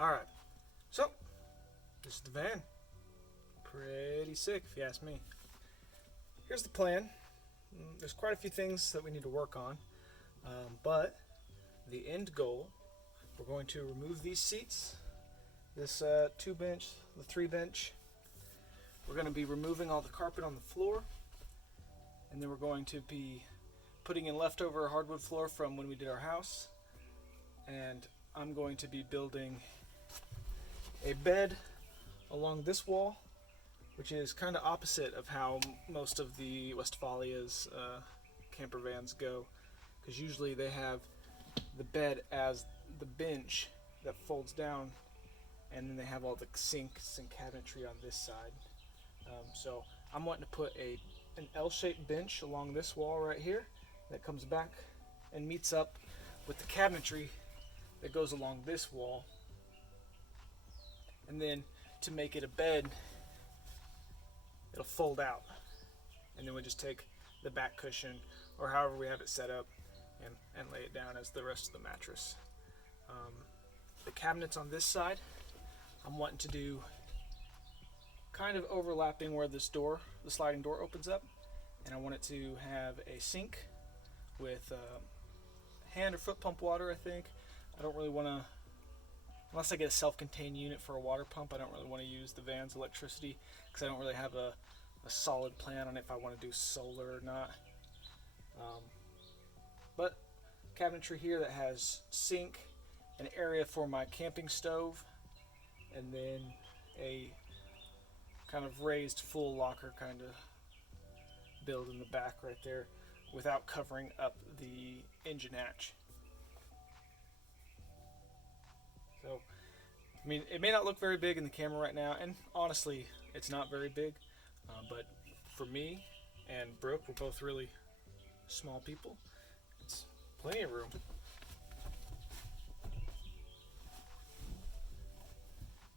Alright, so this is the van. Pretty sick if you ask me. Here's the plan. There's quite a few things that we need to work on, but the end goal, we're going to remove these seats, this 2-bench, the 3-bench. We're going to be removing all the carpet on the floor, and then we're going to be putting in leftover hardwood floor from when we did our house, and I'm going to be building a bed along this wall, which is kind of opposite of how most of the Westfalia's camper vans go, because usually they have the bed as the bench that folds down, and then they have all the sinks and cabinetry on this side. So I'm wanting to put an L-shaped bench along this wall right here that comes back and meets up with the cabinetry that goes along this wall. And then to make it a bed, it'll fold out, and then we just take the back cushion or however we have it set up and lay it down as the rest of the mattress. The cabinets on this side, I'm wanting to do kind of overlapping where this door, the sliding door, opens up, and I want it to have a sink with hand or foot pump water. I think I don't really want to, unless I get a self-contained unit for a water pump, I don't really want to use the van's electricity, because I don't really have a solid plan on if I want to do solar or not. But cabinetry here that has sink, an area for my camping stove, and then a kind of raised full locker kind of build in the back right there without covering up the engine hatch. So, I mean, it may not look very big in the camera right now, and honestly, it's not very big, but for me and Brooke, we're both really small people. It's plenty of room.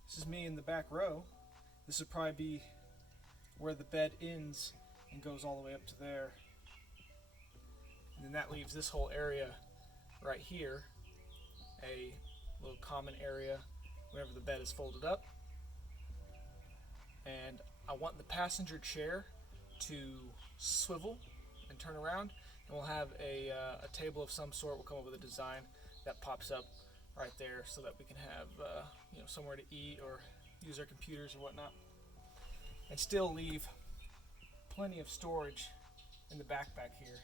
This is me in the back row. This would probably be where the bed ends and goes all the way up to there. And then that leaves this whole area right here, a little common area whenever the bed is folded up. And I want the passenger chair to swivel and turn around, and we'll have a table of some sort. We'll come up with a design that pops up right there so that we can have somewhere to eat or use our computers or whatnot, and still leave plenty of storage in the back here,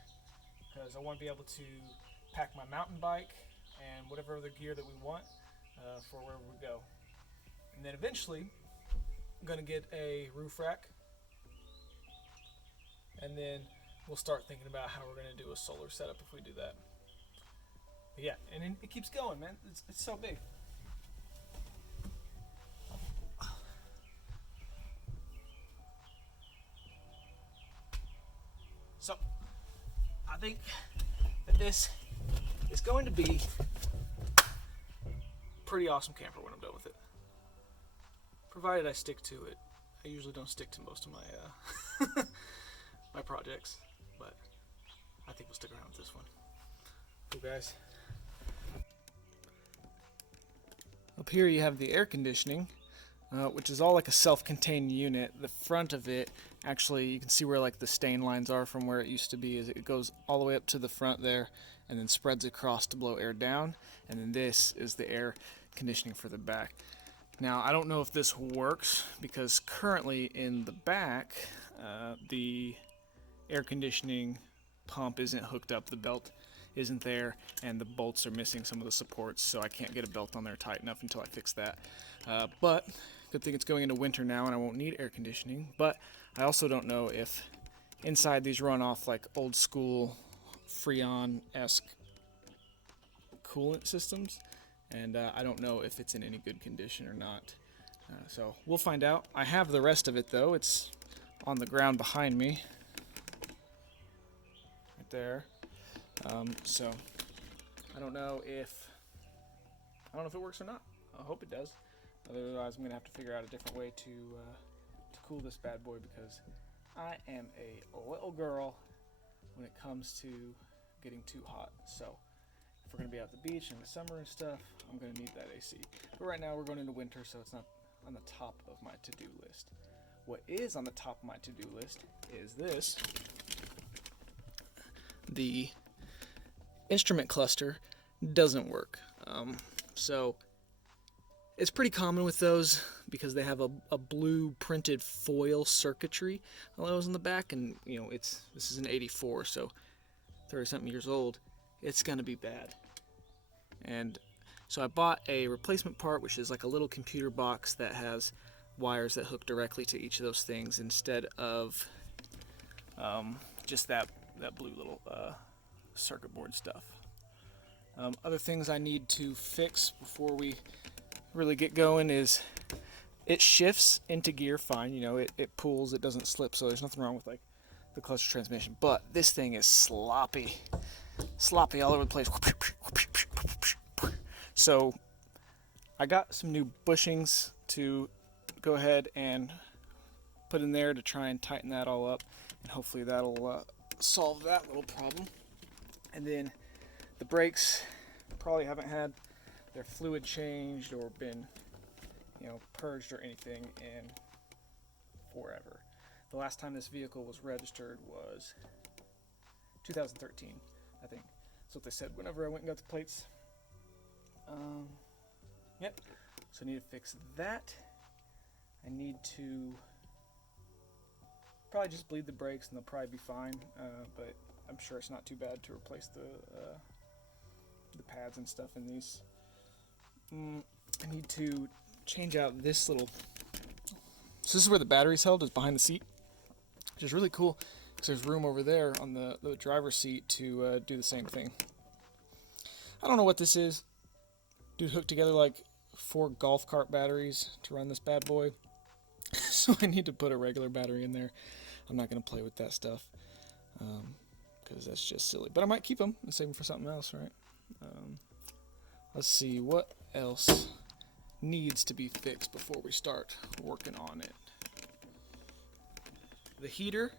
because I want to be able to pack my mountain bike and whatever other gear that we want for wherever we go. And then eventually I'm going to get a roof rack, and then we'll start thinking about how we're going to do a solar setup if we do that. But yeah, and it keeps going, man. It's so big. So I think that this is going to be a pretty awesome camper when I'm done with it. Provided I stick to it. I usually don't stick to most of my my projects, but I think we'll stick around with this one. Cool, guys. Up here you have the air conditioning, which is all like a self-contained unit. The front of it, actually, you can see where like the stain lines are from where it used to be. Is it goes all the way up to the front there, and then spreads across to blow air down. And then this is the air conditioning for the back. Now, I don't know if this works, because currently in the back, the air conditioning pump isn't hooked up. The belt isn't there, and the bolts are missing some of the supports, so I can't get a belt on there tight enough until I fix that. But good thing it's going into winter now and I won't need air conditioning. But I also don't know if inside these run off like old school Freon-esque coolant systems, and I don't know if it's in any good condition or not. So we'll find out. I have the rest of it though. It's on the ground behind me right there. So I don't know if it works or not. I hope it does. Otherwise, I'm gonna have to figure out a different way to cool this bad boy, because I am a little girl when it comes to getting too hot. So if we're going to be out at the beach in the summer and stuff, I'm going to need that AC. But right now we're going into winter, so it's not on the top of my to-do list. What is on the top of my to-do list is this. The instrument cluster doesn't work. So it's pretty common with those because they have a blue printed foil circuitry allows in the back, and you know this is an 84, so 30-something years old. It's gonna be bad. And so I bought a replacement part, which is like a little computer box that has wires that hook directly to each of those things instead of just that blue little circuit board stuff. Other things I need to fix before we really get going is it shifts into gear fine. You know, it pulls, it doesn't slip, so there's nothing wrong with like the clutch transmission. But this thing is sloppy all over the place. So I got some new bushings to go ahead and put in there to try and tighten that all up, and hopefully that'll solve that little problem. And then the brakes probably haven't had their fluid changed or been, you know, purged or anything in forever. The last time this vehicle was registered was 2013, I think. That's what they said whenever I went and got the plates. Yep. So I need to fix that. I need to probably just bleed the brakes and they'll probably be fine. But I'm sure it's not too bad to replace the pads and stuff in these. I need to change out this little. So this is where the battery's held, is behind the seat, which is really cool because there's room over there on the driver's seat to do the same thing. I don't know what this is. Dude hooked together like 4 golf cart batteries to run this bad boy. So I need to put a regular battery in there. I'm not going to play with that stuff because that's just silly. But I might keep them and save them for something else, right? Let's see what else needs to be fixed before we start working on it. The heater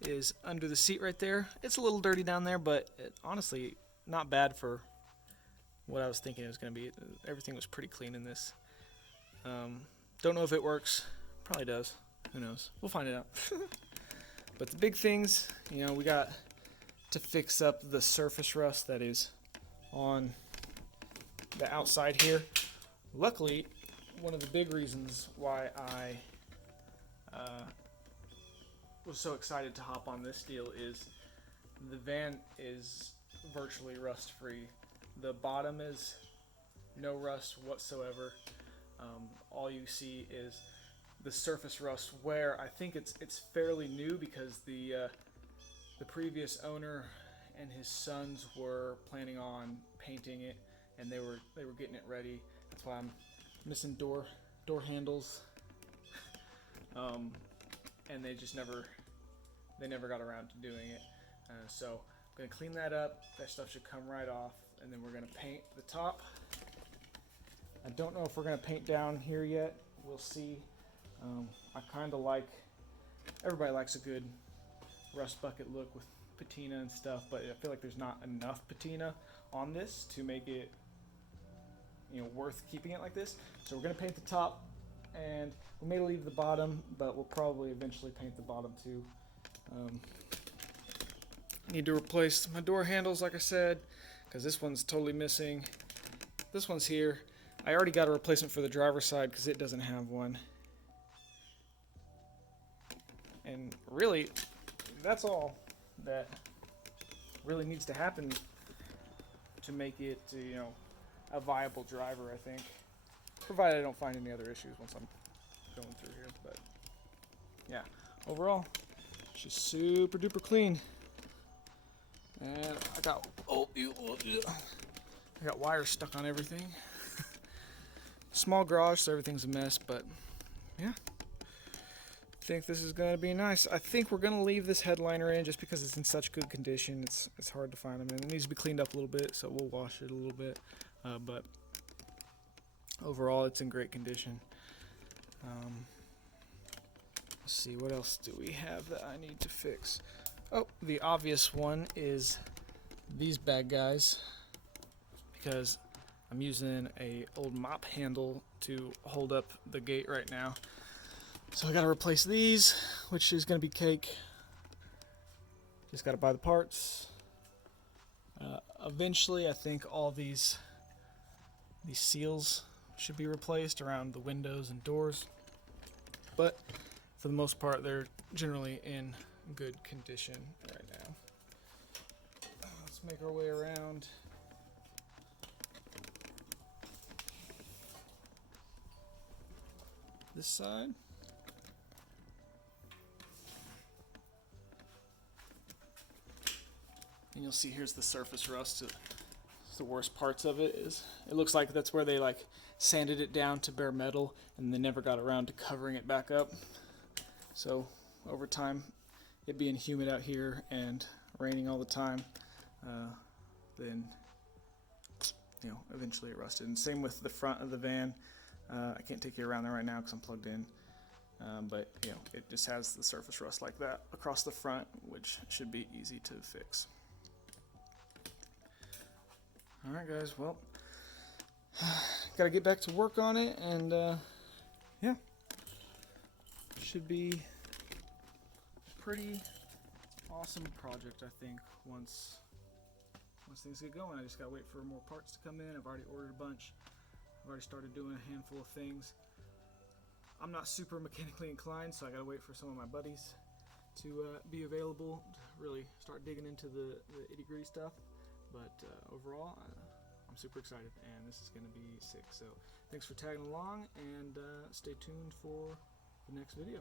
is under the seat right there. It's a little dirty down there, but honestly not bad for what I was thinking it was going to be. Everything was pretty clean in this. Don't know if it works. Probably does. Who knows? We'll find it out. But the big things, you know, we got to fix up the surface rust that is on the outside here. Luckily, one of the big reasons why I was so excited to hop on this deal is the van is virtually rust free. The bottom is no rust whatsoever. All you see is the surface rust, where I think it's fairly new because the previous owner and his sons were planning on painting it, and they were getting it ready. That's why I'm missing door handles, and they just never got around to doing it. So I'm gonna clean that up. That stuff should come right off, and then we're gonna paint the top. I don't know if we're gonna paint down here yet. We'll see. I kind of like, everybody likes a good rust bucket look with patina and stuff, but I feel like there's not enough patina on this to make it, you know, worth keeping it like this. So we're gonna paint the top, and we may leave the bottom, but we'll probably eventually paint the bottom too. Need to replace my door handles, like I said, because this one's totally missing. This one's here. I already got a replacement for the driver's side because it doesn't have one. And really, that's all that really needs to happen to make it, you know, a viable driver, I think. Provided I don't find any other issues once I'm going through here. But yeah, overall, it's just super duper clean. And I got wires stuck on everything. Small garage, so everything's a mess, but yeah. I think this is going to be nice. I think we're going to leave this headliner in just because it's in such good condition. It's hard to find them, and it needs to be cleaned up a little bit, so we'll wash it a little bit. But overall, it's in great condition. Let's see, what else do we have that I need to fix? Oh, the obvious one is these bad guys. because I'm using a old mop handle to hold up the gate right now. So I gotta replace these, which is gonna be cake. Just gotta buy the parts. Eventually I think all these seals should be replaced around the windows and doors, but for the most part they're generally in good condition right now. Let's make our way around. This side. And you'll see here's the surface rust. The worst parts of it is it looks like that's where they like sanded it down to bare metal and they never got around to covering it back up. So over time, it being humid out here and raining all the time, then eventually it rusted. And same with the front of the van. I can't take you around there right now because I'm plugged in, but it just has the surface rust like that across the front, which should be easy to fix. Alright guys, well, gotta get back to work on it, and yeah, should be a pretty awesome project, I think, once things get going. I just gotta wait for more parts to come in. I've already ordered a bunch. I've already started doing a handful of things. I'm not super mechanically inclined, so I gotta wait for some of my buddies to be available to really start digging into the itty-gritty stuff. But overall, I'm super excited, and this is going to be sick. So thanks for tagging along, and stay tuned for the next video.